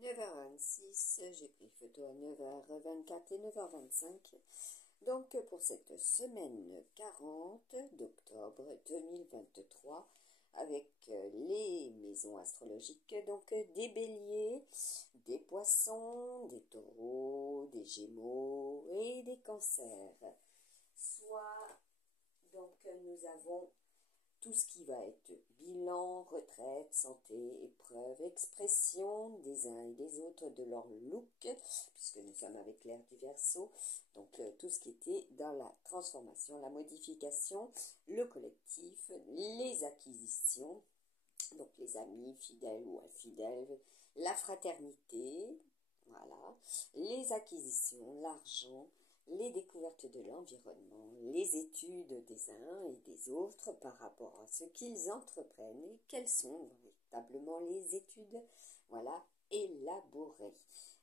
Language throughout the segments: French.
9h26, j'ai pris photo à 9h24 et 9h25. Donc pour cette semaine 40 d'octobre 2023, avec les maisons astrologiques, donc des béliers, des poissons, des taureaux, des gémeaux et des cancers. Soit donc nous avons tout ce qui va être bilan, retraite, santé, épreuve, expression des uns et des autres de leur look, puisque nous sommes avec l'ère du Verseau, donc tout ce qui était dans la transformation, la modification, le collectif, les acquisitions, donc les amis fidèles ou infidèles, la fraternité, voilà, les acquisitions, l'argent, les découvertes de l'environnement, les études des uns et des autres par rapport à ce qu'ils entreprennent et quelles sont véritablement les études, voilà, élaborées.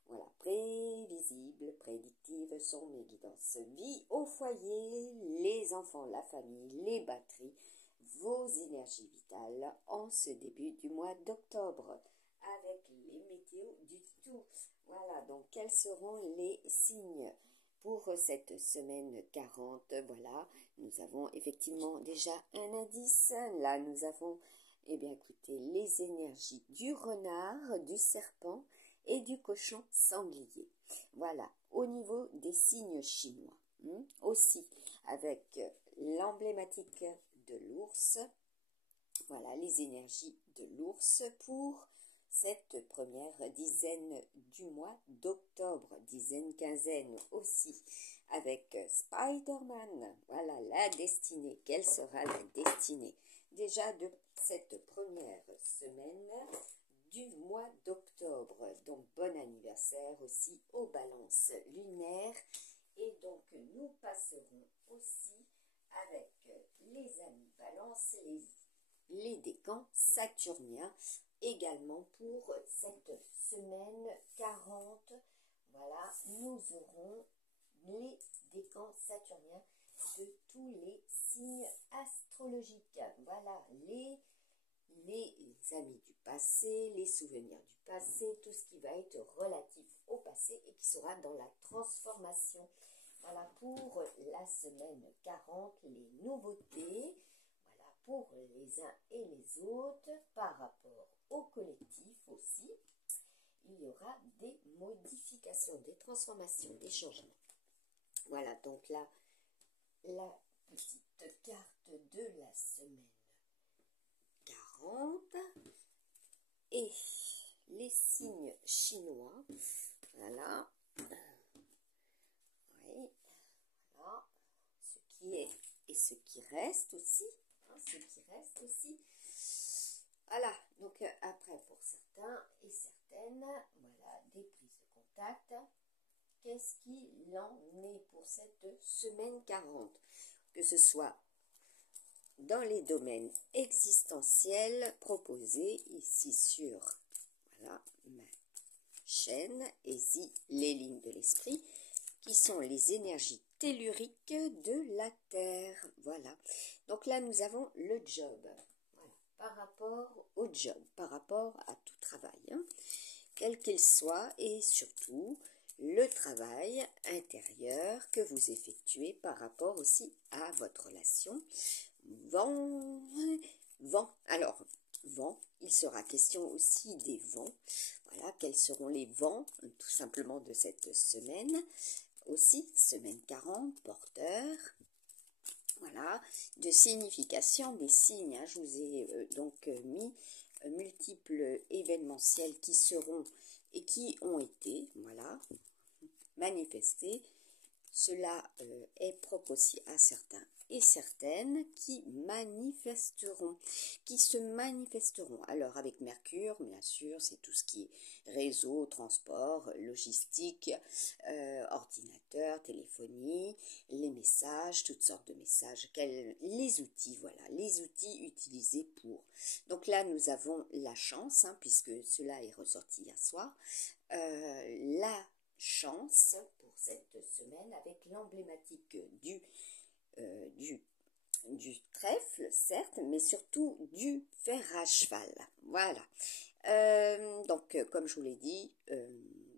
Voilà, prévisibles, prédictives sont mes guidances. Vie au foyer, les enfants, la famille, les batteries, vos énergies vitales en ce début du mois d'octobre avec les météos du tout. Voilà, donc quels seront les signes pour cette semaine 40? Voilà, nous avons effectivement déjà un indice. Là, nous avons, écoutez, les énergies du renard, du serpent et du cochon sanglier. Voilà, au niveau des signes chinois. Aussi, avec l'emblématique de l'ours. Voilà, les énergies de l'ours pour cette première dizaine du mois d'octobre, quinzaine aussi, avec Spider-Man. Voilà, la destinée. Quelle sera la destinée? Déjà de cette première semaine du mois d'octobre. Donc, bon anniversaire aussi aux balances lunaires. Et donc, nous passerons aussi avec les amis balance, les décans saturniens également pour cette semaine 40. Voilà, nous aurons les décans saturniens de tous les signes astrologiques. Voilà, les amis du passé, les souvenirs du passé, tout ce qui va être relatif au passé et qui sera dans la transformation. Voilà pour la semaine 40, les nouveautés. Voilà pour les uns et les autres par rapport au collectif aussi. Il y aura des modifications, des transformations, des changements. Voilà donc là, la petite carte de la semaine 40 et les signes chinois. Voilà. Oui. Voilà. Ce qui est et ce qui reste aussi. Ce qui reste aussi. Voilà. Donc après pour certains et certaines, voilà, des prises de contact. Qu'est-ce qu'il en est pour cette semaine 40? Que ce soit dans les domaines existentiels proposés ici sur voilà, ma chaîne et les lignes de l'esprit qui sont les énergies telluriques de la Terre. Voilà. Donc là, nous avons le job. Voilà. Par rapport au job, par rapport à tout travail, quel qu'il soit, et surtout le travail intérieur que vous effectuez par rapport aussi à votre relation. Vent. Alors, vent, il sera question aussi des vents. Voilà, quels seront les vents, tout simplement, de cette semaine. Aussi, semaine 40, porteur. Voilà, de signification des signes. Je vous ai donc mis multiples événementiels qui seront et qui ont été, voilà, manifestés. Cela est propre aussi à certains et certaines qui se manifesteront. Alors avec Mercure, bien sûr, c'est tout ce qui est réseau, transport, logistique, ordinateur, téléphonie, les messages, toutes sortes de messages, les outils, voilà, les outils utilisés pour. Donc là, nous avons la chance, puisque cela est ressorti hier soir, la chance pour cette semaine avec l'emblématique du trèfle, certes, mais surtout du fer à cheval. Voilà. Comme je vous l'ai dit,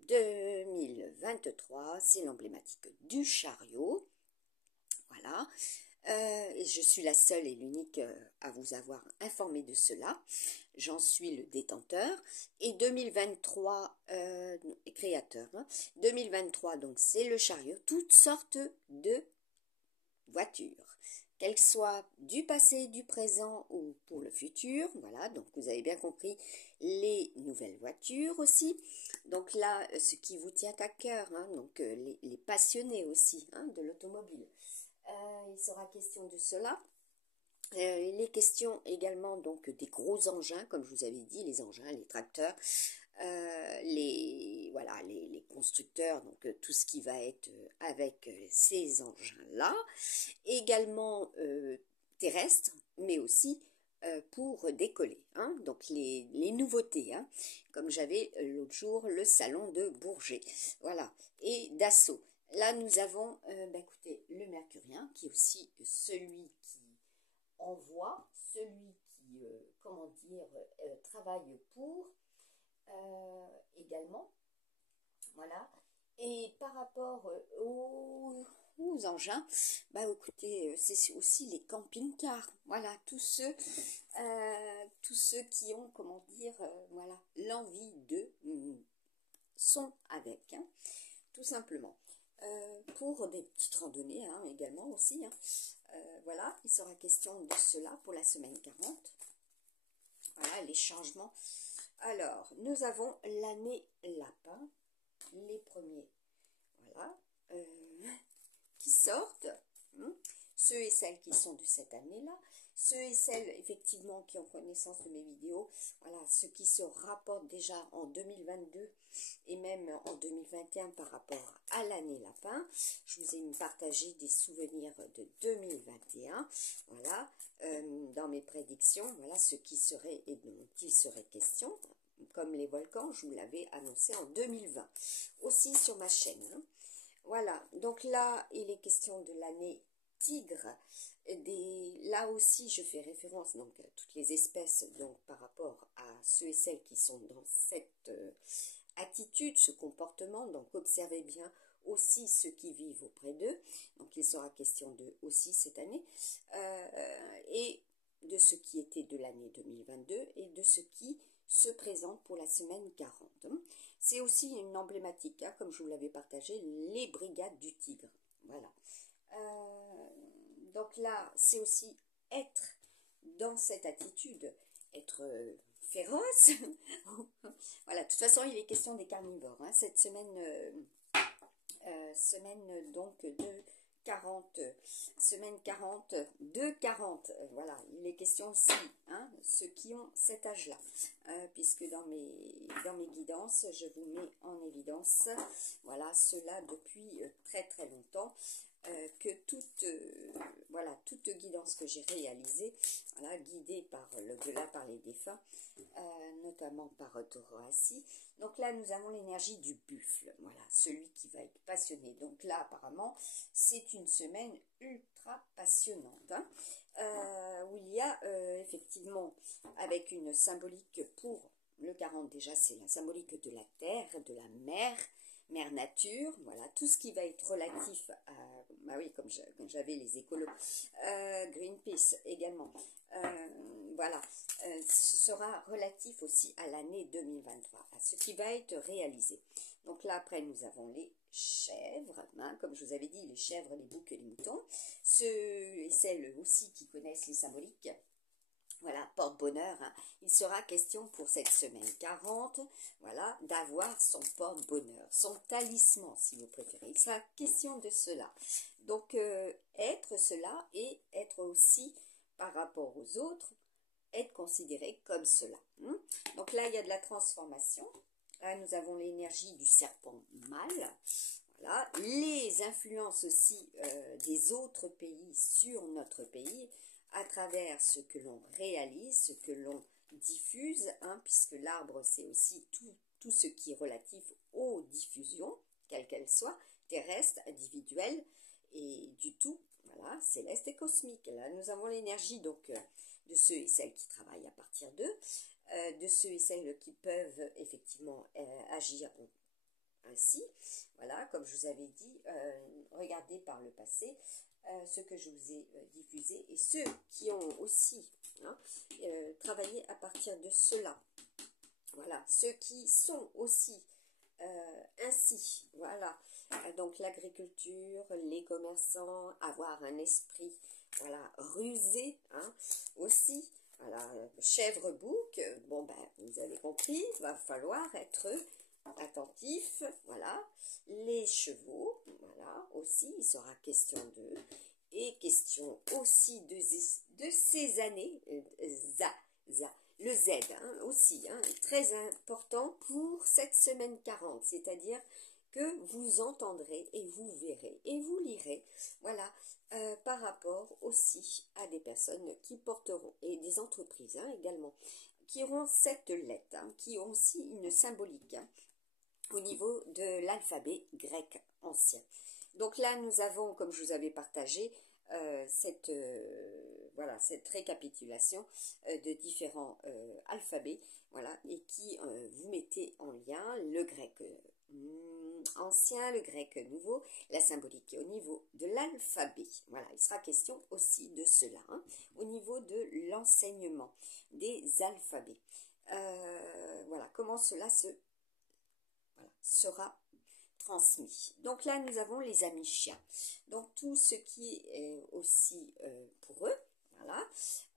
2023, c'est l'emblématique du chariot. Voilà. Je suis la seule et l'unique à vous avoir informé de cela. J'en suis le détenteur. Et 2023, créateur. 2023, donc c'est le chariot. Toutes sortes de voitures. Qu'elles soient du passé, du présent ou pour le futur. Voilà, donc vous avez bien compris les nouvelles voitures aussi. Donc là, ce qui vous tient à cœur, hein, donc les passionnés aussi hein, de l'automobile. Il sera question de cela. Il est question également donc des gros engins, comme je vous avais dit, les engins, les tracteurs, les constructeurs, donc tout ce qui va être avec ces engins-là. Également terrestres, mais aussi pour décoller. Hein, donc les nouveautés, hein, comme j'avais l'autre jour le salon de Bourget. Voilà, et Dassault. Là, nous avons, écoutez, le mercurien, qui est aussi celui qui envoie, celui qui, travaille pour, également. Voilà. Et par rapport aux engins, écoutez, c'est aussi les camping-cars. Voilà, tous ceux qui ont, voilà, l'envie de sont avec, hein, tout simplement. Pour des petites randonnées hein, également aussi. Hein. Voilà, il sera question de cela pour la semaine 40. Voilà, les changements. Alors, nous avons l'année lapin, les premiers, voilà, qui sortent. Ceux et celles qui sont de cette année-là. Ceux et celles, effectivement, qui ont connaissance de mes vidéos, voilà, ceux qui se rapportent déjà en 2022 et même en 2021 par rapport à l'année lapin. Je vous ai partagé des souvenirs de 2021, voilà, dans mes prédictions, voilà, ce qui serait et dont il serait question, comme les volcans, je vous l'avais annoncé en 2020, aussi sur ma chaîne. Hein. Voilà, donc là, il est question de l'année tigre. Là aussi, je fais référence donc à toutes les espèces donc par rapport à ceux et celles qui sont dans cette attitude, ce comportement. Donc observez bien aussi ceux qui vivent auprès d'eux. Donc il sera question de aussi cette année et de ce qui était de l'année 2022 et de ce qui se présente pour la semaine 40. C'est aussi une emblématique, hein, comme je vous l'avais partagé, les brigades du tigre. Voilà. Donc là, c'est aussi être dans cette attitude, être féroce. Voilà, de toute façon, il est question des carnivores. Hein. Cette semaine, semaine donc de 40, semaine 40, de 40, voilà, il est question aussi, hein, ceux qui ont cet âge-là, puisque dans mes guidances, je vous mets en évidence, voilà, ceux-là depuis très très longtemps, que toute guidance que j'ai réalisée, voilà, guidée par l'au-delà, par les défunts, notamment par Toroassi. Donc là, nous avons l'énergie du buffle, voilà, celui qui va être passionné. Donc là, apparemment, c'est une semaine ultra passionnante, hein, où il y a effectivement, avec une symbolique pour le 40 déjà, c'est la symbolique de la terre, de la mer nature, voilà, tout ce qui va être relatif à, bah oui, comme j'avais les écolos, Greenpeace également, voilà, ce sera relatif aussi à l'année 2023, à ce qui va être réalisé. Donc là, après, nous avons les chèvres, hein, comme je vous avais dit, les chèvres, les boucs et les moutons, ceux et celles aussi qui connaissent les symboliques. Voilà, porte-bonheur, hein. Il sera question pour cette semaine 40, voilà, d'avoir son porte-bonheur, son talisman si vous préférez. Il sera question de cela. Donc, être cela et être aussi, par rapport aux autres, être considéré comme cela. Donc là, il y a de la transformation. Là, nous avons l'énergie du serpent mâle. Voilà, les influences aussi des autres pays sur notre pays, à travers ce que l'on réalise, ce que l'on diffuse, hein, puisque l'arbre, c'est aussi tout ce qui est relatif aux diffusions, quelles qu'elles soient, terrestres, individuelles, et du tout, voilà, céleste et cosmique. Là, nous avons l'énergie donc de ceux et celles qui travaillent à partir d'eux. de ceux et celles qui peuvent effectivement agir ainsi. Voilà, comme je vous avais dit, regardez par le passé ce que je vous ai diffusé et ceux qui ont aussi travaillé à partir de cela. Voilà, ceux qui sont aussi ainsi, voilà. Donc l'agriculture, les commerçants, avoir un esprit, voilà, rusé, hein, aussi. Voilà, chèvre-bouc, bon ben, vous avez compris, il va falloir être attentif, voilà. Les chevaux, voilà, aussi, il sera question d'eux. Et question aussi de ces années, le Z hein, aussi, hein, très important pour cette semaine 40, c'est-à-dire que vous entendrez et vous verrez et vous lirez, voilà, par rapport aussi à des personnes qui porteront, et des entreprises hein, également, qui auront cette lettre, hein, qui ont aussi une symbolique hein, au niveau de l'alphabet grec ancien. Donc là, nous avons, comme je vous avais partagé, voilà, cette récapitulation de différents alphabets, voilà, et qui vous mettez en lien le grec ancien, le grec nouveau, la symbolique au niveau de l'alphabet. Voilà, il sera question aussi de cela, hein, au niveau de l'enseignement des alphabets. Voilà, comment cela sera transmis. Donc là, nous avons les amis chiens. Donc tout ce qui est aussi pour eux, voilà.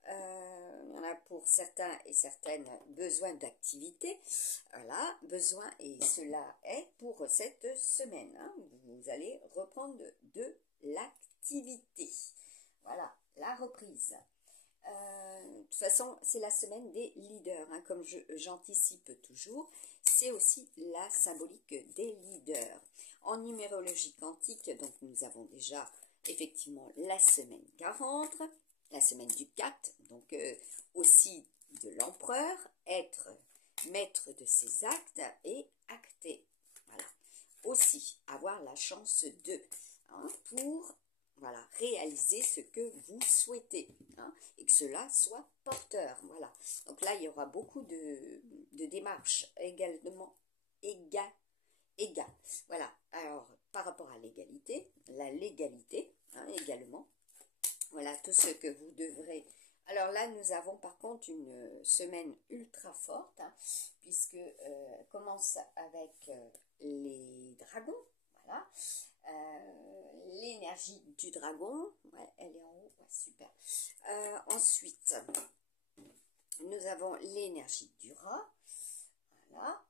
Il y en a pour certains et certaines besoin d'activité, voilà, besoin et cela est pour cette semaine. Hein. Vous allez reprendre de l'activité. Voilà, la reprise. De toute façon, c'est la semaine des leaders, hein, comme j'anticipe toujours. C'est aussi la symbolique des leaders. En numérologie quantique, donc nous avons déjà effectivement la semaine 40, la semaine du 4, donc aussi de l'empereur, être maître de ses actes et acter. Voilà. Aussi avoir la chance de, hein, pour voilà, réaliser ce que vous souhaitez hein, et que cela soit porteur. Voilà. Donc là, il y aura beaucoup de démarches également Voilà. Alors, par rapport à l'égalité, la légalité hein, également. Voilà, tout ce que vous devrez. Alors là, nous avons par contre une semaine ultra forte, hein, puisque commence avec les dragons. Voilà. L'énergie du dragon, ouais, elle est en haut, ouais, super. Ensuite, nous avons l'énergie du rat, voilà,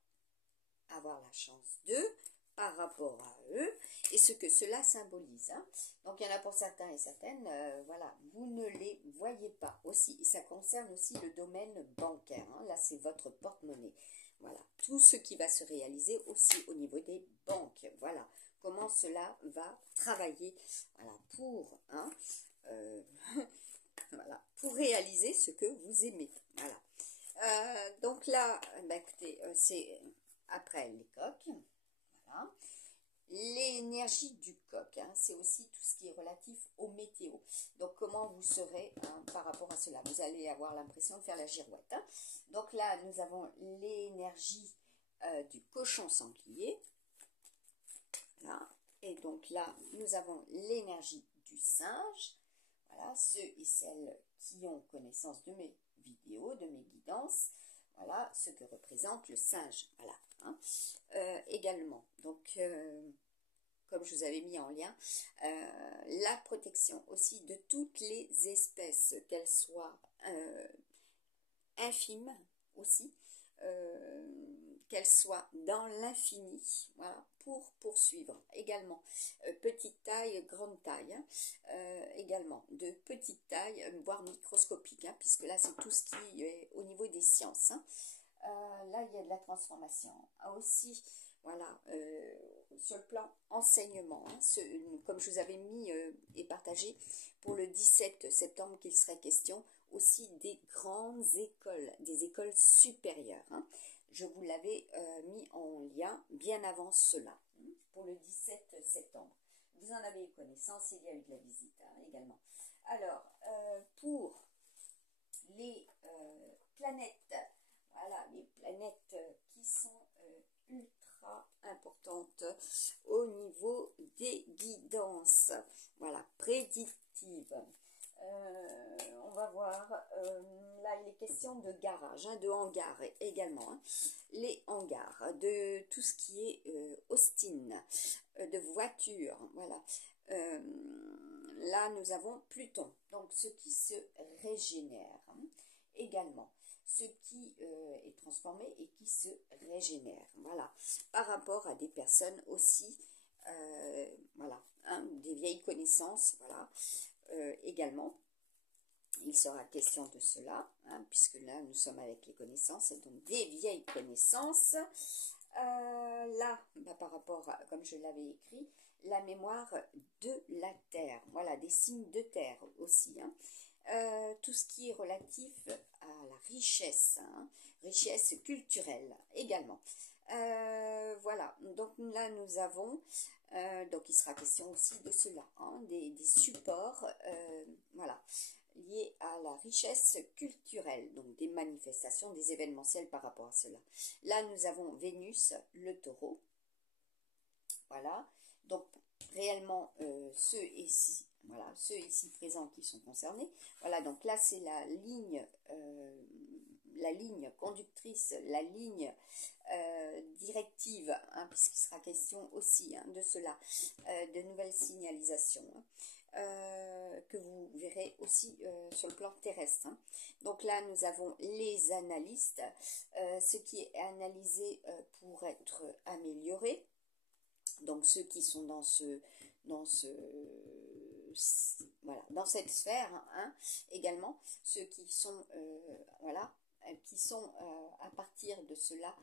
avoir la chance d'eux par rapport à eux et ce que cela symbolise. Hein. Donc il y en a pour certains et certaines, voilà, vous ne les voyez pas aussi. Et ça concerne aussi le domaine bancaire. Hein. Là, c'est votre porte-monnaie. Voilà, tout ce qui va se réaliser aussi au niveau des banques. Voilà, comment cela va travailler. Voilà, pour hein, voilà, pour réaliser ce que vous aimez. Voilà. Donc là, bah, écoutez, c'est après les coques. Voilà. L'énergie du coq, hein, c'est aussi tout ce qui est relatif au météo. Donc, comment vous serez hein, par rapport à cela? Vous allez avoir l'impression de faire la girouette. Hein. Donc là, nous avons l'énergie du cochon sanglier. Voilà. Et donc là, nous avons l'énergie du singe. Voilà, ceux et celles qui ont connaissance de mes vidéos, de mes guidances. Voilà ce que représente le singe. Voilà. Hein. Également, donc, comme je vous avais mis en lien, la protection aussi de toutes les espèces, qu'elles soient infimes aussi, qu'elles soient dans l'infini, voilà, pour poursuivre. Également, petite taille, grande taille, hein, également, de petite taille, voire microscopique, hein, puisque là, c'est tout ce qui est au niveau des sciences. Hein. Là, il y a de la transformation. Aussi, voilà, sur le plan enseignement, hein, comme je vous avais mis et partagé pour le 17 septembre qu'il serait question aussi des grandes écoles, des écoles supérieures. Hein. Je vous l'avais mis en lien bien avant cela, hein, pour le 17 septembre. Vous en avez eu connaissance, il y a eu de la visite hein, également. Alors, pour les planètes, Voilà, les planètes qui sont ultra importantes au niveau des guidances. Voilà, prédictives. On va voir, là il est question de garage, hein, de hangar également, hein. Les hangars, de tout ce qui est Austin, de voitures, voilà. Là nous avons Pluton, donc ce qui se régénère, hein, également. Ce qui est transformé et qui se régénère, voilà, par rapport à des personnes aussi, voilà, hein, des vieilles connaissances, voilà, également. Il sera question de cela, hein, puisque là nous sommes avec les connaissances, donc des vieilles connaissances. Là, bah, par rapport à, comme je l'avais écrit, la mémoire de la Terre, voilà, des signes de Terre aussi, hein. Tout ce qui est relatif à la richesse, hein, richesse culturelle également. Voilà, donc là nous avons, donc il sera question aussi de cela, hein, des supports, voilà, liés à la richesse culturelle, donc des manifestations, des événementiels par rapport à cela. Là nous avons Vénus, le taureau, voilà, donc réellement ceux ici, voilà, ceux ici présents qui sont concernés. Voilà, donc là c'est la ligne conductrice, la ligne directive, hein, puisqu'il sera question aussi, hein, de cela, de nouvelles signalisations, hein, que vous verrez aussi sur le plan terrestre, hein. Donc là nous avons les analystes, ce qui est analysé pour être amélioré. Donc ceux qui sont voilà, dans cette sphère, hein, également, ceux qui sont, voilà, qui sont à partir de cela,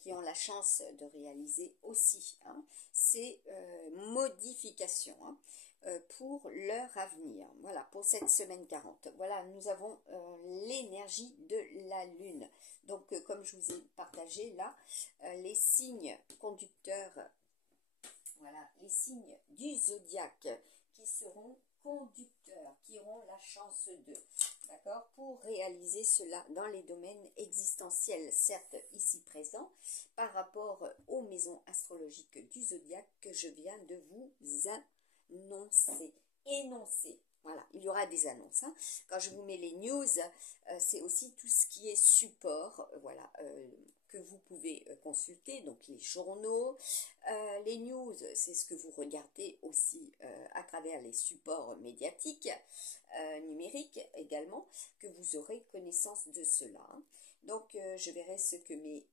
qui ont la chance de réaliser aussi, hein, ces modifications, hein, pour leur avenir. Voilà, pour cette semaine 40. Voilà, nous avons l'énergie de la Lune. Donc, comme je vous ai partagé là, les signes conducteurs, voilà, les signes du zodiaque qui seront conducteurs, qui auront la chance de, d'accord, pour réaliser cela dans les domaines existentiels, certes ici présents, par rapport aux maisons astrologiques du zodiaque que je viens de vous énoncer. Voilà, il y aura des annonces, hein. Quand je vous mets les news, c'est aussi tout ce qui est support, voilà, que vous pouvez consulter, donc les journaux, les news, c'est ce que vous regardez aussi à travers les supports médiatiques, numériques également, que vous aurez connaissance de cela, hein. Donc je verrai ce que mes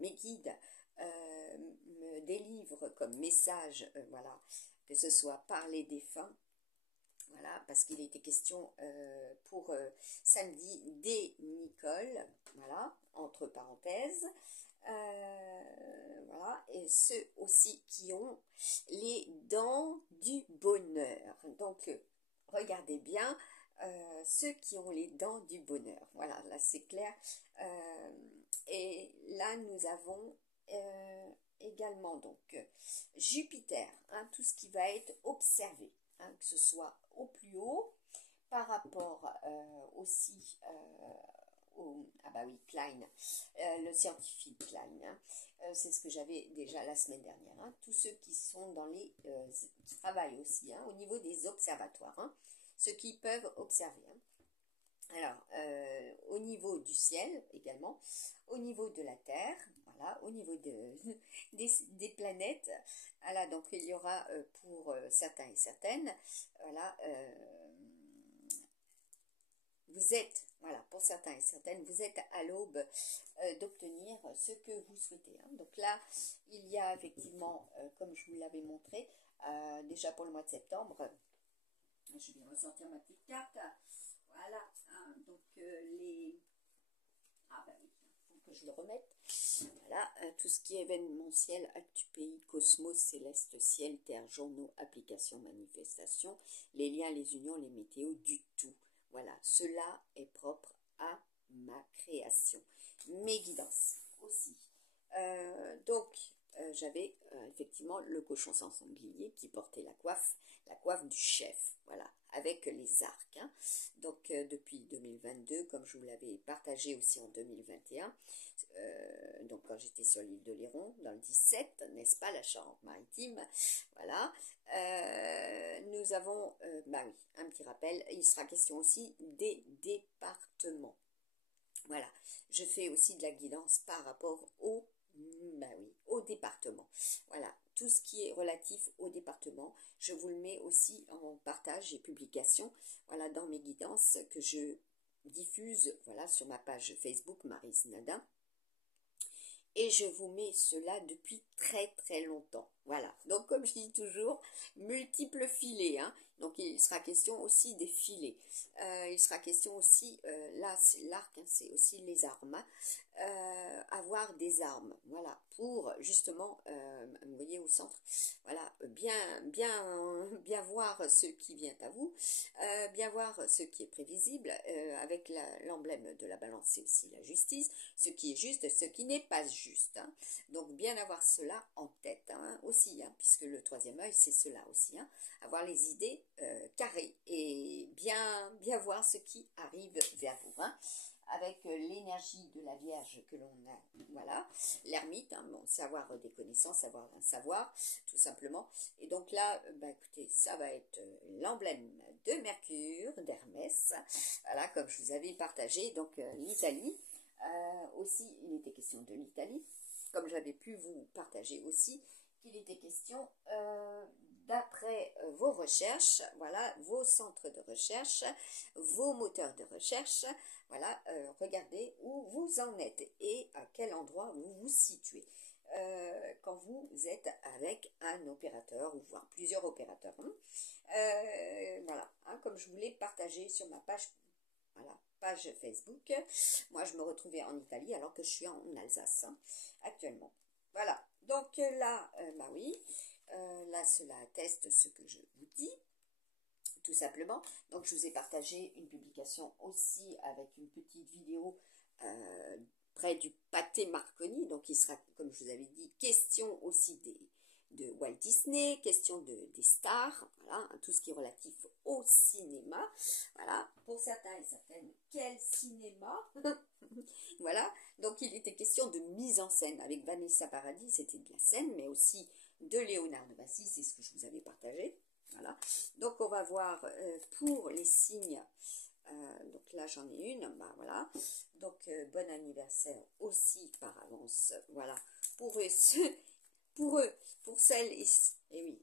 guides me délivrent comme message, voilà, que ce soit par les défunts. Voilà, parce qu'il était question pour samedi des Nicole, voilà, entre parenthèses, voilà, et ceux aussi qui ont les dents du bonheur. Donc, regardez bien, ceux qui ont les dents du bonheur. Voilà, là c'est clair. Et là nous avons également donc Jupiter, hein, tout ce qui va être observé, hein, que ce soit au plus haut, par rapport aussi ah bah oui, Klein, le scientifique Klein, hein, c'est ce que j'avais déjà la semaine dernière, hein, tous ceux qui sont dans qui travaillent aussi, hein, au niveau des observatoires, hein, ceux qui peuvent observer, hein. Alors, au niveau du ciel également, au niveau de la Terre, voilà, au niveau des planètes, voilà, donc il y aura pour certains et certaines, voilà, vous êtes, voilà, pour certains et certaines, vous êtes à l'aube d'obtenir ce que vous souhaitez, hein. Donc là, il y a effectivement, comme je vous l'avais montré, déjà pour le mois de septembre, je vais ressortir ma petite carte. Voilà, hein, donc ah ben oui, il faut que je le remette. Voilà, tout ce qui est événementiel, actu pays, cosmos, céleste, ciel, terre, journaux, applications, manifestations, les liens, les unions, les météos, du tout. Voilà, cela est propre à ma création. Mes guidances aussi. Donc, j'avais effectivement le cochon sans sanglier qui portait la coiffe du chef, voilà, avec les arcs. Hein. Donc depuis 2022, comme je vous l'avais partagé aussi en 2021, donc quand j'étais sur l'île de Léron, dans le 17, n'est-ce pas, la Charente-Maritime, voilà, nous avons, bah oui, un petit rappel, il sera question aussi des départements. Voilà, je fais aussi de la guidance par rapport bah oui, au département. Voilà, tout ce qui est relatif au département, je vous le mets aussi en partage et publication, voilà, dans mes guidances que je diffuse, voilà, sur ma page Facebook Maryse Nadin. Et je vous mets cela depuis très très longtemps. Voilà, donc comme je dis toujours, multiples filets. Hein. Donc il sera question aussi des filets. Il sera question aussi, là c'est l'arc, hein, c'est aussi les armes. Hein. Avoir des armes, voilà, pour justement, vous voyez au centre, voilà, bien voir ce qui vient à vous, bien voir ce qui est prévisible, avec l'emblème de la balance, c'est aussi la justice, ce qui est juste, ce qui n'est pas juste. Hein. Donc bien avoir cela en tête hein, aussi, hein, puisque le troisième œil, c'est cela aussi, hein, avoir les idées carrées et bien voir ce qui arrive vers vous. Hein. Avec l'énergie de la Vierge que l'on a, voilà, l'ermite, hein, bon, savoir des connaissances, savoir un savoir, tout simplement. Et donc là, bah, écoutez, ça va être l'emblème de Mercure, d'Hermès, voilà, comme je vous avais partagé, donc l'Italie. Aussi, il était question de l'Italie, comme j'avais pu vous partager aussi, qu'il était question d'après vos recherches, voilà, vos centres de recherche, vos moteurs de recherche, voilà, regardez où vous en êtes et à quel endroit vous vous situez. Quand vous êtes avec un opérateur ou voire plusieurs opérateurs. Hein. Voilà, hein, comme je vous l'ai partagé sur ma page, voilà, page Facebook. Moi, je me retrouvais en Italie alors que je suis en Alsace hein, actuellement. Voilà, donc là, bah oui, là, cela atteste ce que je vous dis. Tout simplement. Donc, je vous ai partagé une publication aussi avec une petite vidéo près du pâté Marconi. Donc, il sera, comme je vous avais dit, question aussi de Walt Disney, question des stars, voilà, tout ce qui est relatif au cinéma. Voilà, pour certains et certaines, quel cinéma voilà, donc il était question de mise en scène avec Vanessa Paradis, c'était de la scène, mais aussi de Léonard de Vinci, c'est ce que je vous avais partagé. Voilà. Donc on va voir pour les signes. Donc là j'en ai une. Bah, voilà. Donc bon anniversaire aussi par avance. Voilà. Pour eux, pour celles et oui,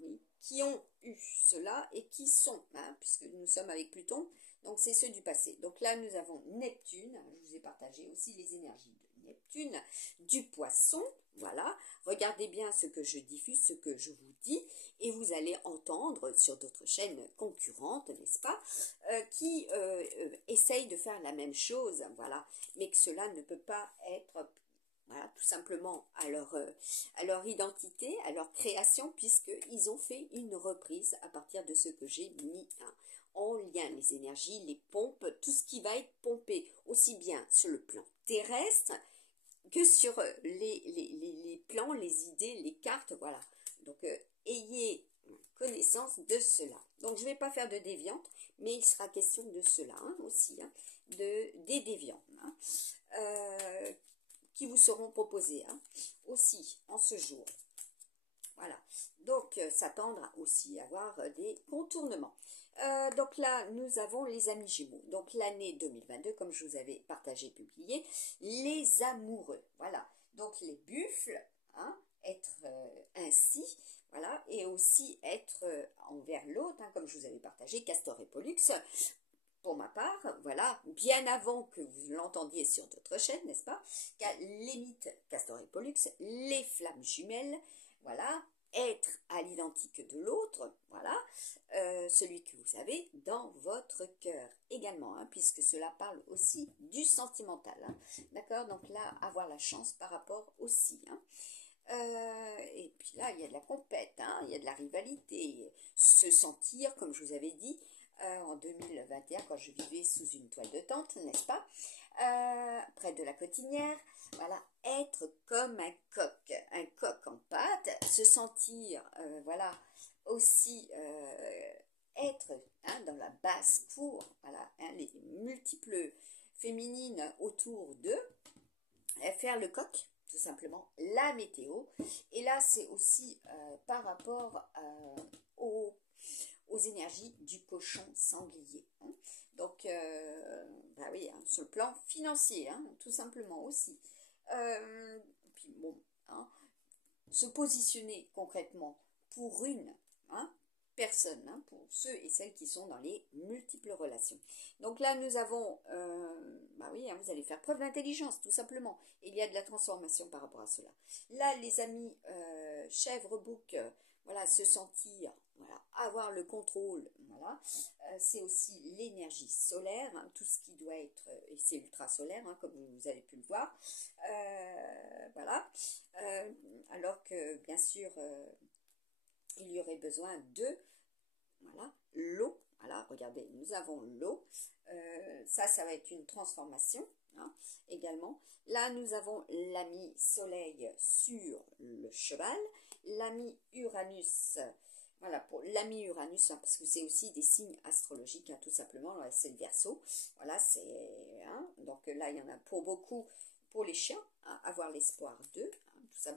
oui, qui ont eu cela et qui sont, hein, puisque nous sommes avec Pluton. Donc c'est ceux du passé. Donc là nous avons Neptune. Je vous ai partagé aussi les énergies de Neptune, du Poisson. Voilà, regardez bien ce que je diffuse, ce que je vous dis, et vous allez entendre sur d'autres chaînes concurrentes, n'est-ce pas, qui essayent de faire la même chose, voilà, mais que cela ne peut pas être, voilà, tout simplement à leur identité, à leur création, puisqu'ils ont fait une reprise à partir de ce que j'ai mis en lien, les énergies, les pompes, tout ce qui va être pompé, aussi bien sur le plan terrestre, que sur les plans, les idées, les cartes, voilà. Donc, ayez connaissance de cela. Donc, je ne vais pas faire de déviante, mais il sera question de cela hein, aussi, hein, des déviants, hein, qui vous seront proposés hein, aussi en ce jour. Voilà. Donc, s'attendre aussi à avoir des contournements. Donc là, nous avons les amis Gémeaux. Donc l'année 2022, comme je vous avais partagé, publié, les amoureux. Voilà. Donc les buffles, hein, être ainsi, voilà, et aussi être envers l'autre, hein, comme je vous avais partagé, Castor et Pollux. Pour ma part, voilà, bien avant que vous l'entendiez sur d'autres chaînes, n'est-ce pas, les mythes Castor et Pollux, les flammes jumelles, voilà, être à l'identique de l'autre, voilà, celui que vous avez dans votre cœur également, hein, puisque cela parle aussi du sentimental, hein, d'accord, donc là, avoir la chance par rapport aussi, hein. Et puis là, il y a de la compète, hein, il y a de la rivalité, se sentir, comme je vous avais dit, en 2021, quand je vivais sous une toile de tente, n'est-ce pas, près de la Cotinière, voilà, être comme un coq, se sentir, voilà, aussi être dans la basse cour, voilà, les multiples féminines autour d'eux, faire le coq, tout simplement, la météo. Et là, c'est aussi par rapport aux énergies du cochon sanglier. Donc, bah oui, sur le plan financier, tout simplement aussi. Puis bon, se positionner concrètement pour une personne, pour ceux et celles qui sont dans les multiples relations. Donc là, nous avons, bah oui, vous allez faire preuve d'intelligence, tout simplement. Il y a de la transformation par rapport à cela. Là, les amis chèvre, bouc, voilà, se sentir, voilà, avoir le contrôle, voilà, c'est aussi l'énergie solaire, tout ce qui doit être, et c'est ultra solaire, comme vous avez pu le voir, voilà, alors que bien sûr, il y aurait besoin de, voilà, l'eau, voilà, regardez, nous avons l'eau, ça va être une transformation, également. Là, nous avons l'ami soleil sur le cheval, l'ami Uranus, voilà, pour l'ami Uranus, parce que c'est aussi des signes astrologiques, tout simplement, c'est le Verseau, voilà, c'est, donc là, il y en a pour beaucoup, pour les chiens, avoir l'espoir d'eux, tout ça.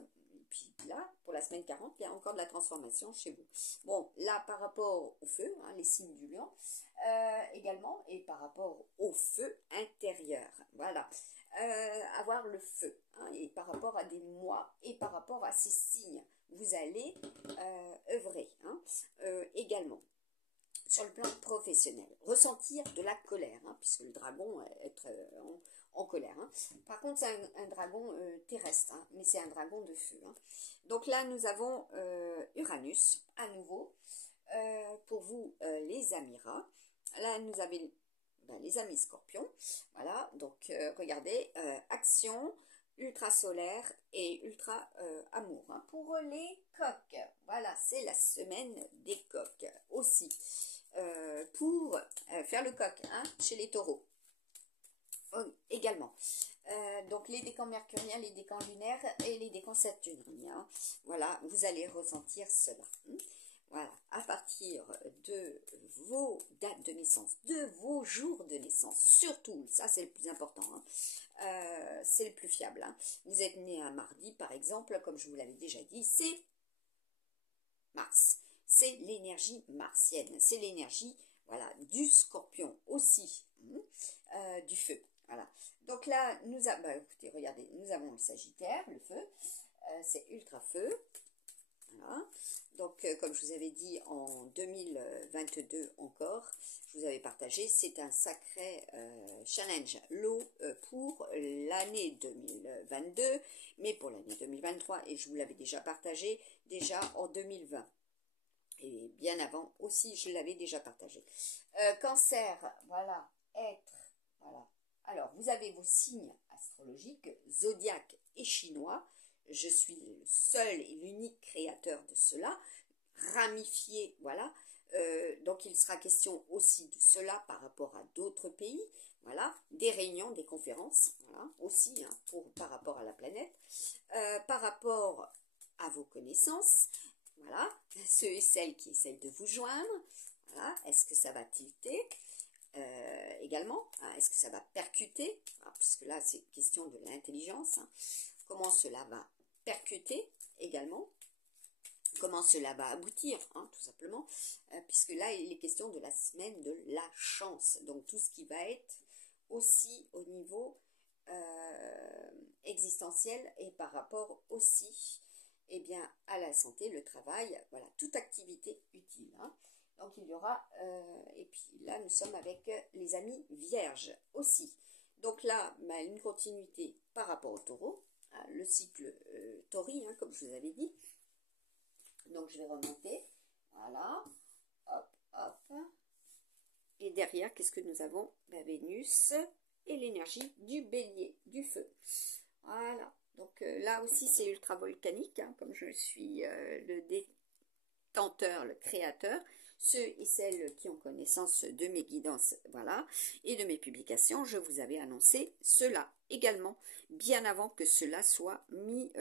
Puis là, pour la semaine 40, il y a encore de la transformation chez vous. Bon, là, par rapport au feu, les signes du lion, également, et par rapport au feu intérieur, voilà. Avoir le feu, et par rapport à des mois, et par rapport à ces signes, vous allez œuvrer, également. Sur le plan professionnel, ressentir de la colère, puisque le dragon être en colère. Par contre, c'est un dragon terrestre, mais c'est un dragon de feu. Donc là, nous avons Uranus, à nouveau, pour vous, les amis rats. Là, nous avons les amis scorpions. Voilà, donc regardez, action, ultra solaire et ultra amour. Pour les coqs, voilà, c'est la semaine des coqs aussi. Pour faire le coq chez les taureaux également. Donc les décans mercuriens, les décans lunaires et les décans saturniens. Voilà, vous allez ressentir cela. Voilà, à partir de vos dates de naissance, de vos jours de naissance, surtout, ça c'est le plus important, c'est le plus fiable. Vous êtes né un mardi par exemple, comme je vous l'avais déjà dit, c'est Mars. C'est l'énergie martienne, c'est l'énergie, voilà, du scorpion aussi, du feu, voilà. Donc là, écoutez, regardez, nous avons le Sagittaire, le feu, c'est ultra feu, voilà. Donc, comme je vous avais dit, en 2022 encore, je vous avais partagé, c'est un sacré challenge, l'eau pour l'année 2022, mais pour l'année 2023, et je vous l'avais déjà partagé, déjà en 2020. Et bien avant aussi, je l'avais déjà partagé. Cancer, voilà, être, voilà. Alors, vous avez vos signes astrologiques, zodiaque et chinois. Je suis le seul et l'unique créateur de cela, ramifié, voilà. Donc, il sera question aussi de cela par rapport à d'autres pays, voilà, des réunions, des conférences, voilà, aussi, par rapport à la planète, par rapport à vos connaissances, voilà, ceux et celles qui essaient de vous joindre, voilà, est-ce que ça va tilter également, est-ce que ça va percuter, puisque là c'est question de l'intelligence, comment cela va percuter également, comment cela va aboutir, tout simplement, puisque là il est question de la semaine de la chance, donc tout ce qui va être aussi au niveau existentiel et par rapport aussi à la santé, le travail, voilà, toute activité utile. Donc il y aura, et puis là nous sommes avec les amis vierges aussi. Donc là, une continuité par rapport au taureau, le cycle tauri, comme je vous avais dit. Donc je vais remonter, voilà, hop, hop. Et derrière, qu'est-ce que nous avons? Vénus et l'énergie du bélier, du feu. Voilà. Donc là aussi c'est ultra volcanique, comme je suis le détenteur, le créateur. ceux et celles qui ont connaissance de mes guidances, voilà, et de mes publications, je vous avais annoncé cela également, bien avant que cela soit mis,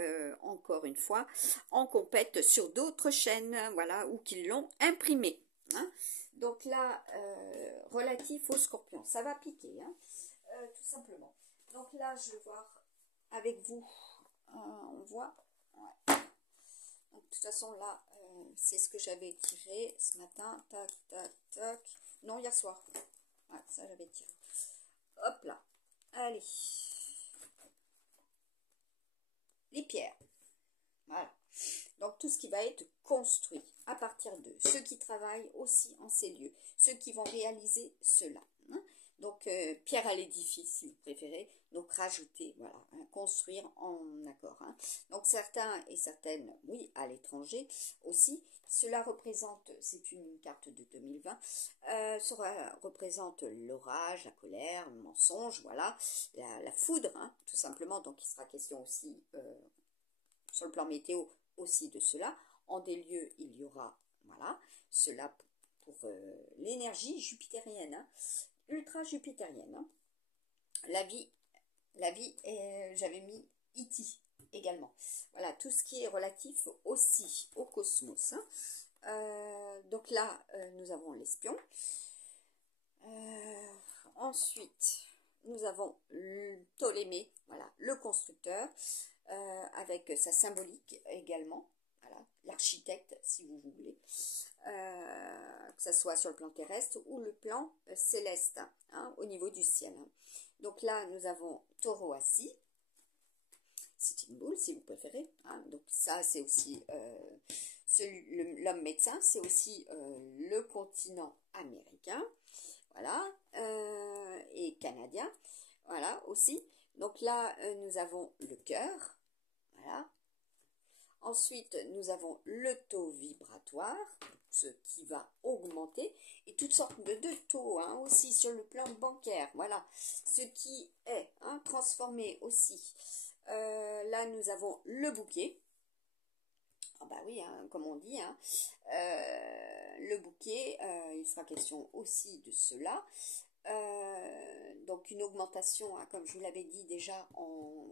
encore une fois, en compète sur d'autres chaînes, voilà, ou qu'ils l'ont imprimé. Hein. Donc là, relatif au scorpion, ça va piquer, hein, tout simplement. Donc là, je vais voir avec vous, on voit, ouais. Donc, de toute façon, là, c'est ce que j'avais tiré ce matin, tac, tac, tac, non, hier soir, ouais, ça j'avais tiré, hop là, allez, les pierres, voilà. Donc, tout ce qui va être construit à partir de ceux qui travaillent aussi en ces lieux, ceux qui vont réaliser cela. Hein. Donc, pierre à l'édifice, si vous préférez. Donc, rajouter, voilà, hein, construire en accord. Hein. Donc, certains et certaines, oui, à l'étranger aussi. Cela représente, c'est une carte de 2020, cela représente l'orage, la colère, le mensonge, voilà, la foudre, hein, tout simplement. Donc, il sera question aussi, sur le plan météo, aussi de cela. En des lieux, il y aura, voilà, cela pour l'énergie jupitérienne, hein, ultra jupitérienne. Hein. La vie, j'avais mis E.T. également. Voilà, tout ce qui est relatif aussi au cosmos. Hein. Donc là, nous avons l'espion. Ensuite, nous avons Ptolémée, voilà, le constructeur. Avec sa symbolique également, voilà, l'architecte si vous voulez, que ce soit sur le plan terrestre ou le plan céleste, hein, au niveau du ciel. Hein. Donc là, nous avons Taureau assis, c'est une boule si vous préférez, hein. Donc ça c'est aussi l'homme médecin, c'est aussi le continent américain, voilà, et canadien, voilà aussi. Donc là, nous avons le cœur, voilà. Ensuite, nous avons le taux vibratoire, ce qui va augmenter, et toutes sortes de taux, hein, aussi sur le plan bancaire, voilà. Ce qui est, hein, transformé aussi. Là, nous avons le bouquet. Ah bah oui, hein, comme on dit, hein, le bouquet, il sera question aussi de cela. Donc une augmentation, hein, comme je vous l'avais dit déjà,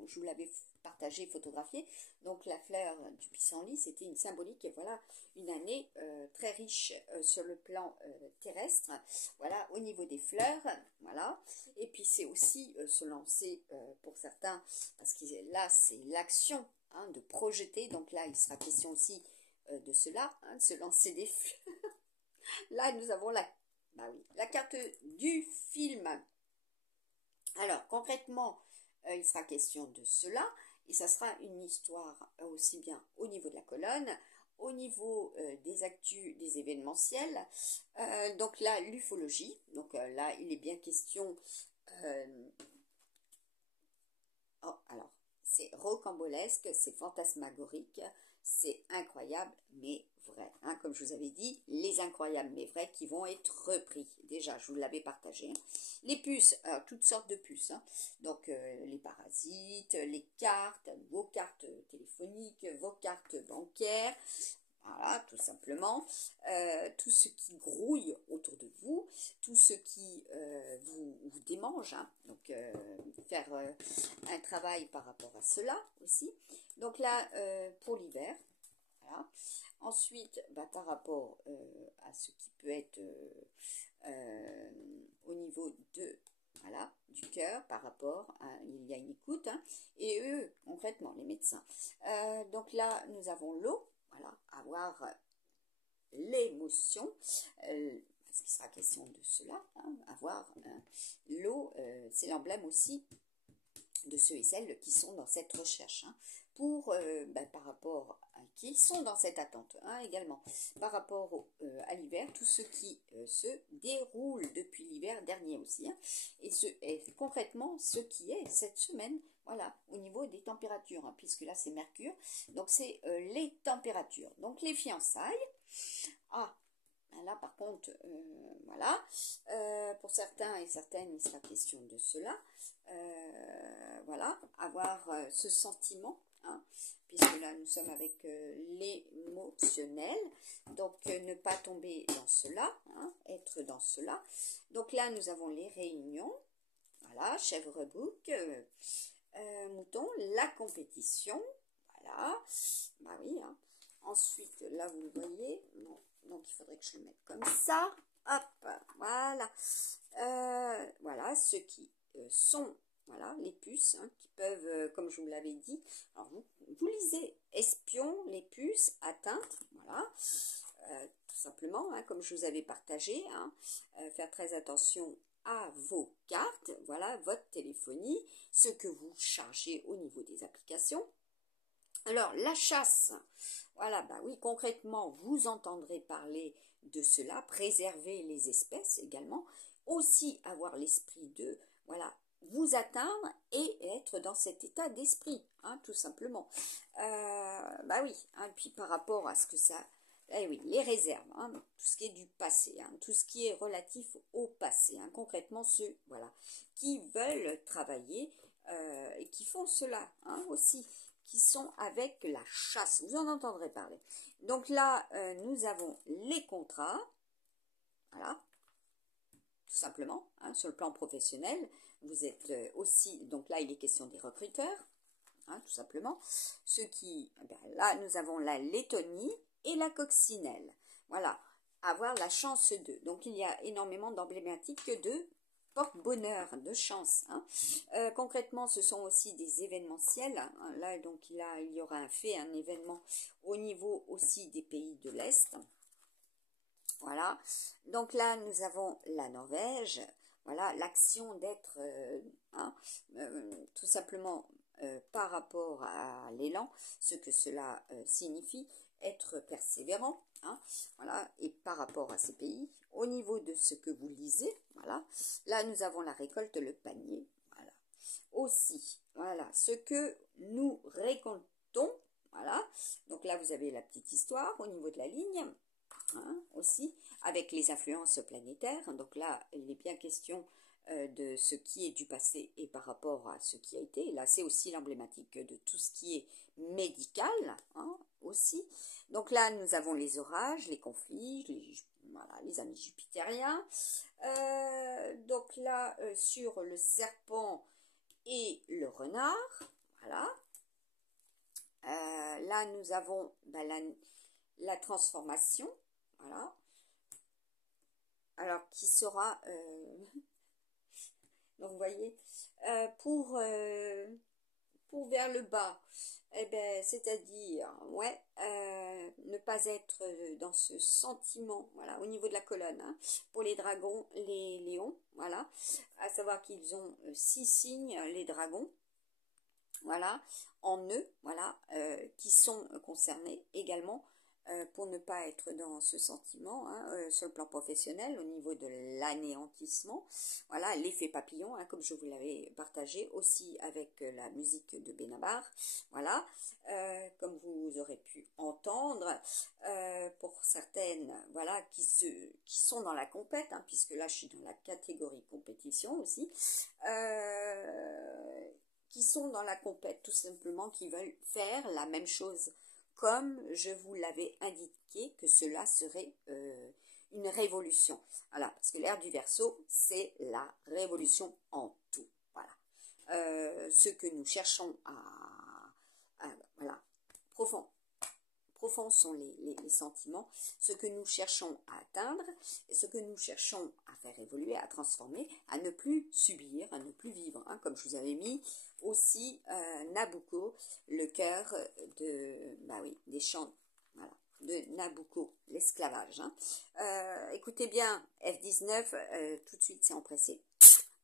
je vous l'avais partagé, photographié. Donc la fleur du pissenlit, c'était une symbolique, et voilà, une année très riche sur le plan terrestre, voilà, au niveau des fleurs, voilà. Et puis c'est aussi se lancer pour certains, parce que là c'est l'action, hein, de projeter, donc là il sera question aussi de cela, hein, de se lancer des fleurs. Là nous avons bah oui, la carte du film. Alors, concrètement, il sera question de cela, et ça sera une histoire aussi bien au niveau de la colonne, au niveau des actus, des événementiels. Donc là, l'ufologie. Donc là, il est bien question... oh, alors, c'est rocambolesque, c'est fantasmagorique, c'est incroyable, mais vrai. Hein, comme je vous avais dit, les incroyables mais vrais qui vont être repris. Déjà, je vous l'avais partagé. Hein. Les puces, toutes sortes de puces. Hein. Donc, les parasites, les cartes, vos cartes téléphoniques, vos cartes bancaires. Voilà, tout simplement. Tout ce qui grouille autour de vous, tout ce qui vous démange. Hein. Donc, faire un travail par rapport à cela aussi. Donc là, pour l'hiver, voilà. Ensuite, bah, par rapport à ce qui peut être au niveau de, voilà, du cœur, par rapport à, il y a une écoute, hein, et eux, concrètement, les médecins. Donc là, nous avons l'eau, voilà, avoir l'émotion, parce qu'il sera question de cela, hein, avoir l'eau, c'est l'emblème aussi de ceux et celles qui sont dans cette recherche, hein, pour, par rapport à qui sont dans cette attente, hein, également, par rapport à l'hiver, tout ce qui se déroule depuis l'hiver dernier aussi, hein, et concrètement ce qui est cette semaine, voilà, au niveau des températures, hein, puisque là c'est Mercure, donc c'est les températures, donc les fiançailles, ah, là, par contre, voilà, pour certains et certaines, il sera question de cela. Voilà, avoir ce sentiment, hein, puisque là, là, nous sommes avec l'émotionnel. Donc, ne pas tomber dans cela, hein, être dans cela. Donc là, nous avons les réunions. Voilà, chèvre, bouc, mouton, la compétition. Voilà, bah oui, hein. Ensuite, là, vous le voyez. Bon, donc, il faudrait que je le mette comme ça. Hop, voilà. Voilà, ceux qui sont, voilà, les puces, hein, qui peuvent, comme je vous l'avais dit, alors vous lisez espion, les puces, atteinte, voilà, tout simplement, hein, comme je vous avais partagé, hein, faire très attention à vos cartes, voilà, votre téléphonie, ce que vous chargez au niveau des applications. Alors, la chasse, voilà, bah oui, concrètement, vous entendrez parler de cela, préserver les espèces également, aussi avoir l'esprit de, voilà, vous atteindre et être dans cet état d'esprit, hein, tout simplement. Bah oui, hein, puis par rapport à ce que ça... Eh oui, les réserves, hein, tout ce qui est du passé, hein, tout ce qui est relatif au passé, hein, concrètement ceux, voilà, qui veulent travailler et qui font cela, hein, aussi, qui sont avec la chasse, vous en entendrez parler. Donc là, nous avons les contrats, voilà, tout simplement, hein, sur le plan professionnel. Vous êtes aussi, donc là, il est question des recruteurs, hein, tout simplement. Ceux qui, ben là, nous avons la Lettonie et la coccinelle. Voilà, avoir la chance de. Donc, il y a énormément d'emblématiques de porte-bonheur, de chance. Hein. Concrètement, ce sont aussi des événementiels. Hein. Là, donc, il y aura un événement au niveau aussi des pays de l'Est. Voilà, donc là nous avons la Norvège, voilà, l'action d'être, hein, tout simplement par rapport à l'élan, ce que cela signifie, être persévérant, hein, voilà, et par rapport à ces pays, au niveau de ce que vous lisez, voilà, là nous avons la récolte, le panier, voilà, aussi, voilà, ce que nous récoltons, voilà, donc là vous avez la petite histoire au niveau de la ligne, hein, aussi, avec les influences planétaires. Donc là, il est bien question de ce qui est du passé et par rapport à ce qui a été. Là, c'est aussi l'emblématique de tout ce qui est médical, hein, aussi. Donc là, nous avons les orages, les conflits, voilà, les amis jupitériens. Donc là, sur le serpent et le renard, voilà. Là, nous avons ben, la transformation, voilà. Alors, qui sera, donc vous voyez, pour vers le bas, eh ben, c'est-à-dire, ouais, ne pas être dans ce sentiment, voilà, au niveau de la colonne, hein, pour les dragons, les lions, voilà, à savoir qu'ils ont 6 signes, les dragons, voilà, en eux, voilà, qui sont concernés également pour ne pas être dans ce sentiment, hein, sur le plan professionnel, au niveau de l'anéantissement, voilà, l'effet papillon, hein, comme je vous l'avais partagé aussi avec la musique de Benabar, voilà, comme vous aurez pu entendre, pour certaines, voilà, qui sont dans la compète, hein, puisque là je suis dans la catégorie compétition aussi, qui sont dans la compète, tout simplement, qui veulent faire la même chose, comme je vous l'avais indiqué que cela serait une révolution. Voilà, parce que l'ère du Verseau, c'est la révolution en tout. Voilà. Ce que nous cherchons voilà, profonds sont les sentiments, ce que nous cherchons à atteindre, et ce que nous cherchons à faire évoluer, à transformer, à ne plus subir, à ne plus vivre. Hein, comme je vous avais mis aussi Nabucco, le cœur bah oui, des chants, voilà, de Nabucco, l'esclavage. Hein. Écoutez bien, F19, tout de suite c'est empressé.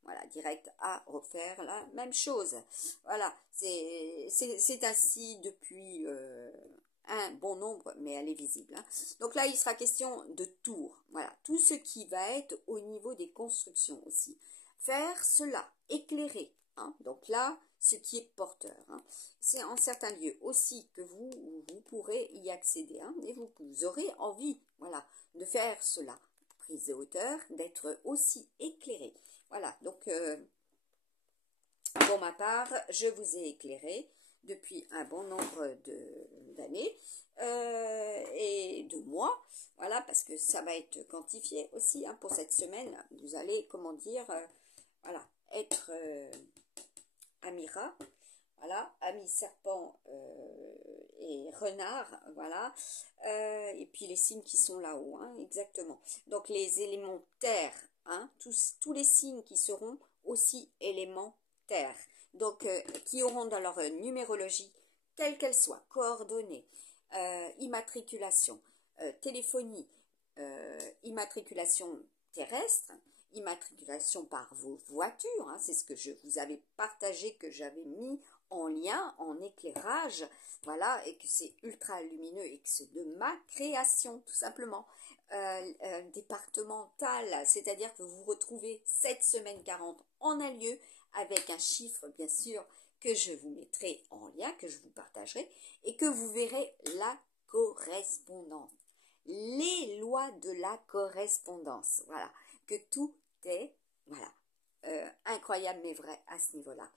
Voilà, direct à refaire la même chose. Voilà, c'est ainsi depuis un bon nombre, mais elle est visible. Hein. Donc là, il sera question de tours. Voilà, tout ce qui va être au niveau des constructions aussi. Faire cela, éclairer. Hein. Donc là, ce qui est porteur. Hein. C'est en certains lieux aussi que vous pourrez y accéder. Hein, et vous aurez envie, voilà, de faire cela. Prise de hauteur, d'être aussi éclairé. Voilà, donc pour ma part, je vous ai éclairé depuis un bon nombre d'années et de mois. Voilà, parce que ça va être quantifié aussi hein, pour cette semaine. Vous allez, comment dire, voilà, être Amira, voilà, ami serpent et renard, voilà, et puis les signes qui sont là-haut, hein, exactement. Donc les éléments terre, hein, tous les signes qui seront aussi éléments terre, donc qui auront dans leur numérologie, telle qu'elle soit, coordonnées, immatriculation, téléphonie, immatriculation terrestre, immatriculation par vos voitures, hein, c'est ce que je vous avais partagé, que j'avais mis en lien, en éclairage, voilà, et que c'est ultra lumineux et que c'est de ma création, tout simplement, départementale, c'est-à-dire que vous retrouvez cette semaine 40 en un lieu, avec un chiffre, bien sûr, que je vous mettrai en lien, que je vous partagerai, et que vous verrez la correspondance. Les lois de la correspondance, voilà, que tout est, voilà, incroyable mais vrai à ce niveau-là.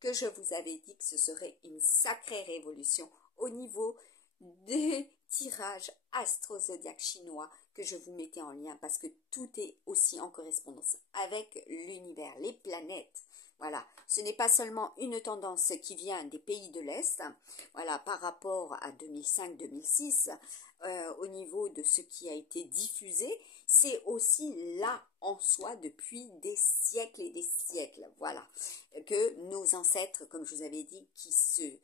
Que je vous avais dit que ce serait une sacrée révolution au niveau des tirages astro-zodiaques chinois que je vous mettais en lien parce que tout est aussi en correspondance avec l'univers, les planètes. Voilà, ce n'est pas seulement une tendance qui vient des pays de l'Est, voilà, par rapport à 2005-2006, au niveau de ce qui a été diffusé, c'est aussi là en soi depuis des siècles et des siècles, voilà, que nos ancêtres, comme je vous avais dit, qui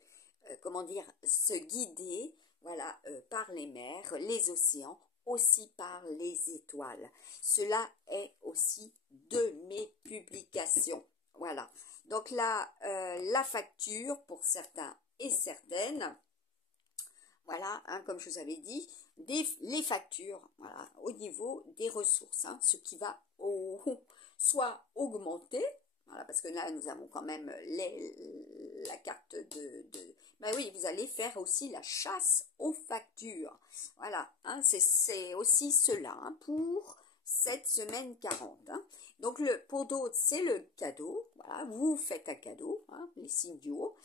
comment dire, se guidaient, voilà, par les mers, les océans, aussi par les étoiles. Cela est aussi de mes publications. Voilà. Donc là, la facture pour certains et certaines, voilà, hein, comme je vous avais dit, les factures, voilà, au niveau des ressources, hein, ce qui va soit augmenter, voilà, parce que là, nous avons quand même la carte ben oui, vous allez faire aussi la chasse aux factures. Voilà, hein, c'est aussi cela hein, pour cette semaine 40. Hein. Donc, pour d'autres, c'est le cadeau. Voilà, vous faites un cadeau, hein, les signes du haut,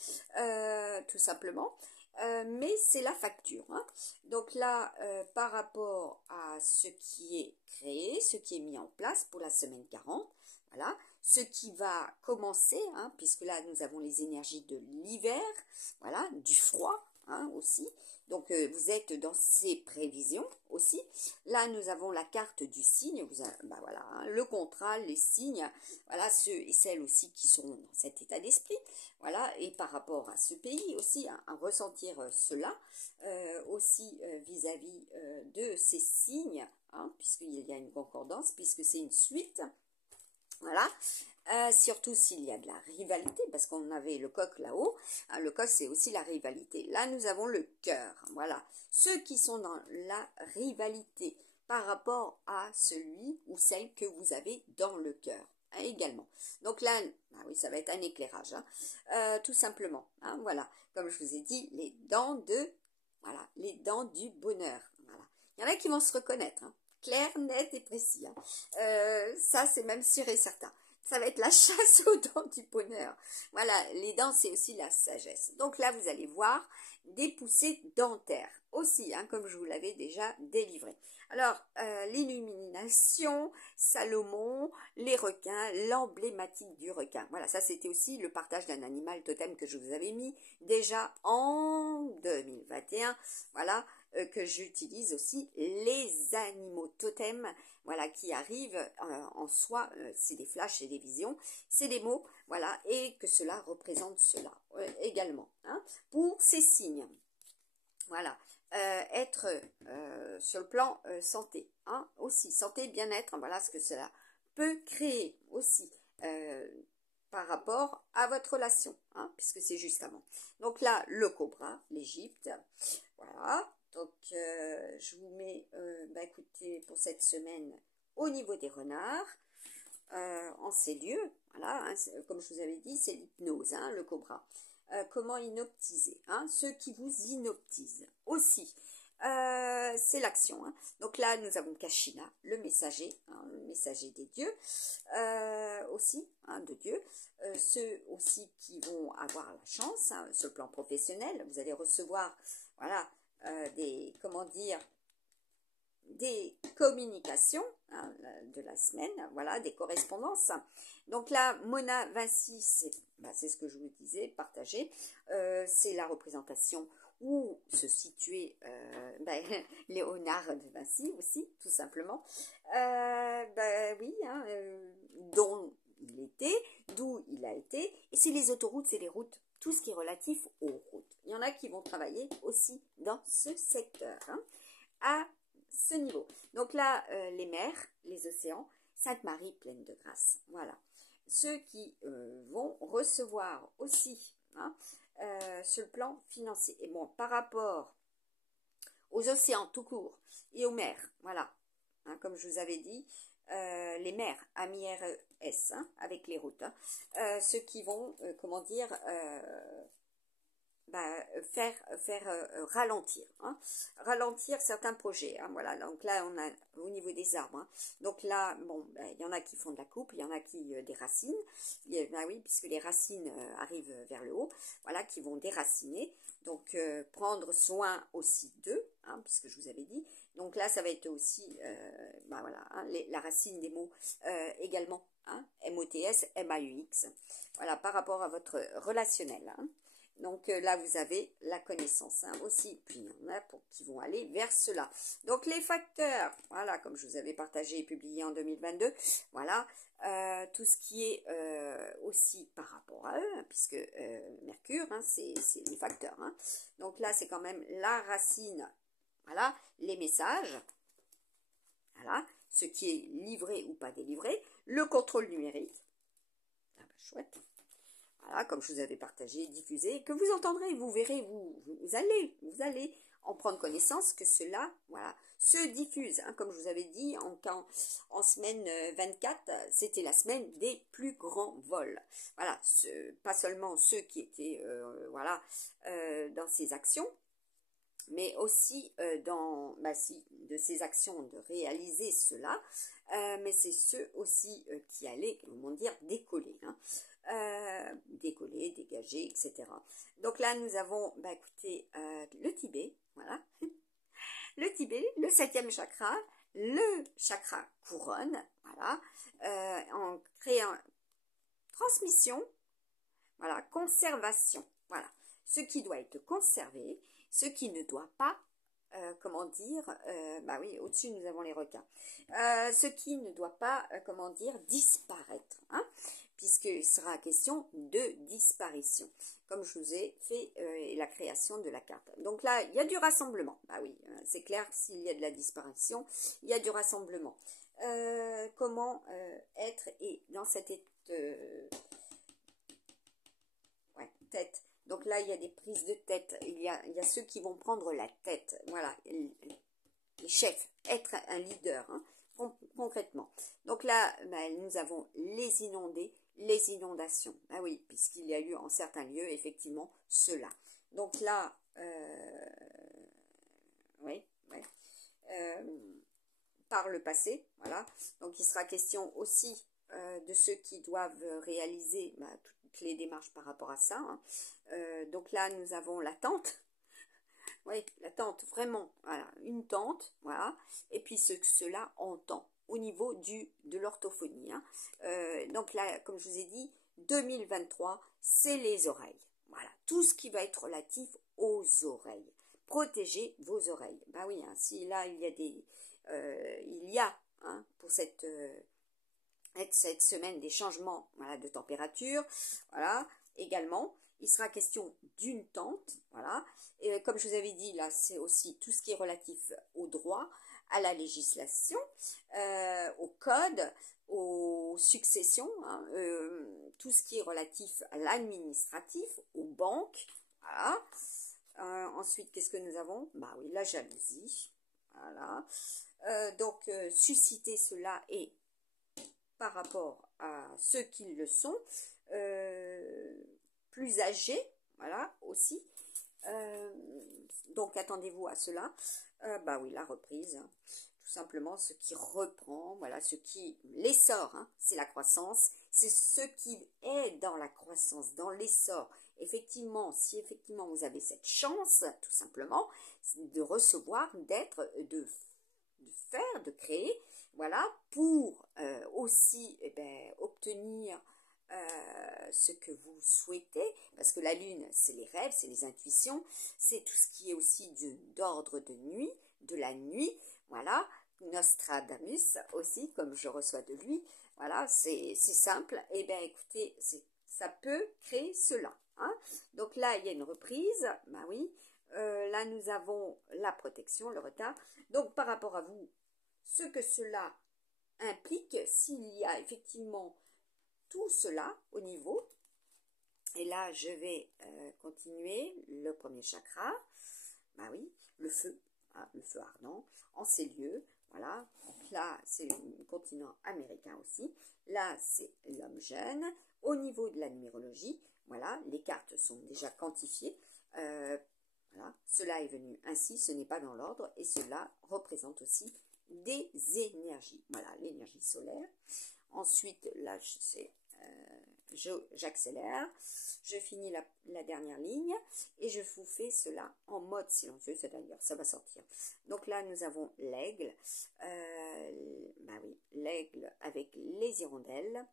tout simplement. Mais c'est la facture. Hein. Donc là, par rapport à ce qui est créé, ce qui est mis en place pour la semaine 40, voilà, ce qui va commencer, hein, puisque là nous avons les énergies de l'hiver, voilà, du froid hein, aussi. Donc vous êtes dans ces prévisions aussi. Là nous avons la carte du signe, ben voilà, hein, le contrat, les signes, voilà ceux et celles aussi qui sont dans cet état d'esprit, voilà, et par rapport à ce pays aussi, hein, à ressentir cela aussi vis-à-vis de ces signes, hein, puisqu'il y a une concordance, puisque c'est une suite. Voilà, surtout s'il y a de la rivalité, parce qu'on avait le coq là-haut, hein, le coq c'est aussi la rivalité. Là nous avons le cœur, voilà, ceux qui sont dans la rivalité par rapport à celui ou celle que vous avez dans le cœur, hein, également. Donc là, ah oui, ça va être un éclairage, hein, tout simplement, hein, voilà, comme je vous ai dit, les dents voilà, les dents du bonheur, voilà. Il y en a qui vont se reconnaître, hein. Clair, net et précis. Hein. Ça, c'est même sûr et certain. Ça va être la chasse aux dents du bonheur. Voilà, les dents, c'est aussi la sagesse. Donc là, vous allez voir des poussées dentaires aussi, hein, comme je vous l'avais déjà délivré. Alors, l'illumination, Salomon, les requins, l'emblématique du requin. Voilà, ça c'était aussi le partage d'un animal totem que je vous avais mis déjà en 2021. Voilà, que j'utilise aussi les animaux totems, voilà, qui arrivent en soi, c'est des flashs et des visions, c'est des mots, voilà, et que cela représente cela également, hein, pour ces signes. Voilà, être sur le plan santé, hein, aussi, santé, bien-être, voilà ce que cela peut créer aussi par rapport à votre relation, hein, puisque c'est juste avant. Donc là, le cobra, l'Égypte, voilà. Donc, je vous mets, écoutez, pour cette semaine, au niveau des renards, en ces lieux, voilà, hein, comme je vous avais dit, c'est l'hypnose, hein, le cobra. Comment inoptiser, hein, ceux qui vous inoptisent aussi. C'est l'action. Hein. Donc là, nous avons Kashina, le messager des dieux, aussi, hein, de Dieu. Ceux aussi qui vont avoir la chance, hein, sur le plan professionnel, vous allez recevoir, voilà, comment dire, des communications de la semaine, voilà, des correspondances. Donc là, Mona Vinci, c'est ce que je vous disais, partager, c'est la représentation où se situait Léonard de Vinci aussi, tout simplement. Oui, dont il était, d'où il a été, et c'est les autoroutes, c'est les routes, tout ce qui est relatif aux routes. Il y en a qui vont travailler aussi dans ce secteur, à ce niveau. Donc là, les mers, les océans, Sainte-Marie pleine de grâce. Voilà. Ceux qui vont recevoir aussi sur le plan financier. Et bon, par rapport aux océans tout court et aux mers, voilà, comme je vous avais dit, les mers, AMIRES, avec les routes, ceux qui vont, comment dire, faire ralentir, ralentir certains projets, voilà. Donc là, on a au niveau des arbres, donc là, bon, il y en a qui font de la coupe, il y en a qui déracine, oui, puisque les racines arrivent vers le haut, voilà, qui vont déraciner, donc prendre soin aussi d'eux, puisque je vous avais dit. Donc là, ça va être aussi, voilà, la racine des mots également, MOTS, MAUX, voilà, par rapport à votre relationnel, Donc là, vous avez la connaissance aussi. Puis il y en a qui vont aller vers cela. Donc les facteurs, voilà, comme je vous avais partagé et publié en 2022, voilà, tout ce qui est aussi par rapport à eux, puisque Mercure, c'est les facteurs. Donc là, c'est quand même la racine, voilà, les messages, voilà, ce qui est livré ou pas délivré, le contrôle numérique, chouette. Voilà, comme je vous avais partagé, diffusé, que vous entendrez, vous verrez, vous allez en prendre connaissance que cela, voilà, se diffuse. Comme je vous avais dit, en semaine 24, c'était la semaine des plus grands vols. Voilà, pas seulement ceux qui étaient, voilà, dans ces actions, mais aussi de ces actions de réaliser cela, mais c'est ceux aussi qui allaient, comment dire, décoller, décoller, dégager, etc. Donc là, nous avons, écoutez, le Tibet, voilà, le Tibet, le 7e chakra, le chakra couronne, voilà, en créant transmission, voilà, conservation, voilà, ce qui doit être conservé, ce qui ne doit pas, comment dire, oui, au-dessus nous avons les requins, ce qui ne doit pas, comment dire, disparaître, puisqu'il sera question de disparition, comme je vous ai fait la création de la carte. Donc là, il y a du rassemblement, oui, c'est clair, s'il y a de la disparition, il y a du rassemblement. Comment être et dans cette tête. Donc là, il y a des prises de tête. Il y a ceux qui vont prendre la tête. Voilà, les chefs, être un leader, concrètement. Donc là, nous avons les inondés, les inondations. Oui, puisqu'il y a eu en certains lieux, effectivement, cela. Donc là, par le passé, voilà. Donc il sera question aussi de ceux qui doivent réaliser toutes les démarches par rapport à ça. Donc là, nous avons la tente. Oui, la tente, vraiment, voilà, une tente, voilà. Et puis cela entend au niveau de l'orthophonie. Donc là, comme je vous ai dit, 2023, c'est les oreilles. Voilà, tout ce qui va être relatif aux oreilles. Protégez vos oreilles. Oui, si là, il y a pour cette semaine des changements, voilà, de température, voilà, également. Il sera question d'une tente, voilà. Et comme je vous avais dit, là, c'est aussi tout ce qui est relatif au droit, à la législation, au code, aux successions, tout ce qui est relatif à l'administratif, aux banques, voilà. Ensuite, qu'est-ce que nous avons? Oui, la jalousie, voilà. Donc, susciter cela et par rapport à ceux qui le sont, plus âgés, voilà, aussi. Donc, attendez-vous à cela. Oui, la reprise, tout simplement, ce qui reprend, voilà, l'essor, c'est la croissance, c'est ce qui est dans la croissance, dans l'essor, effectivement, si effectivement vous avez cette chance, tout simplement, de recevoir, de faire, de créer, voilà, pour aussi obtenir ce que vous souhaitez, parce que la lune, c'est les rêves, c'est les intuitions, c'est tout ce qui est aussi d'ordre de nuit, de la nuit, voilà, Nostradamus aussi, comme je reçois de lui, voilà, c'est simple, et bien écoutez, ça peut créer cela, hein. Donc là, il y a une reprise, ben oui, là nous avons la protection, le retard, donc par rapport à vous, ce que cela implique, s'il y a effectivement tout cela au niveau, et là je vais continuer le premier chakra, bah oui, le feu, hein, le feu ardent, en ces lieux, voilà, donc là c'est le continent américain aussi, là c'est l'homme jeune, au niveau de la numérologie, voilà, les cartes sont déjà quantifiées, voilà, cela est venu ainsi, ce n'est pas dans l'ordre, et cela représente aussi des énergies, voilà, l'énergie solaire. Ensuite, là, j'accélère, je finis la dernière ligne et je vous fais cela en mode silencieux, c'est-à-dire ça va sortir. Donc là, nous avons l'aigle, bah oui, l'aigle avec les hirondelles,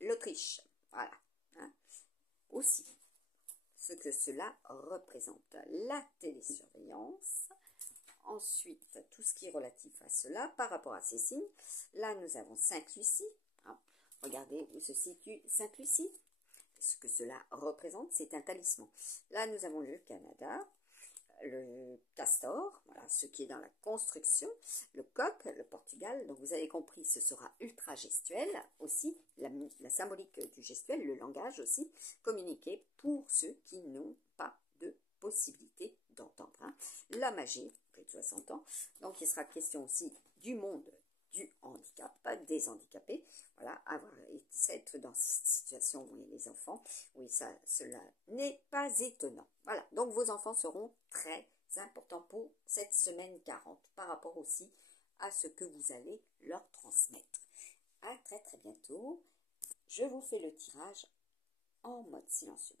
l'Autriche, voilà, hein, aussi. Ce que cela représente, la télésurveillance. Ensuite, tout ce qui est relatif à cela, par rapport à ces signes, là nous avons Sainte-Lucie. Hein. Regardez où se situe Sainte-Lucie. Ce que cela représente, c'est un talisman. Là nous avons le Canada, le castor, voilà, ce qui est dans la construction, le coq, le Portugal. Donc vous avez compris, ce sera ultra gestuel aussi, la symbolique du gestuel, le langage aussi, communiqué pour ceux qui n'ont pas de possibilité d'entendre. Hein. La magie, plus de 60 ans. Donc il sera question aussi du monde du handicap, pas des handicapés. Voilà, être dans cette situation où il y a les enfants, oui, cela n'est pas étonnant. Voilà, donc vos enfants seront très importants pour cette semaine 40, par rapport aussi à ce que vous allez leur transmettre. À très bientôt. Je vous fais le tirage en mode silencieux.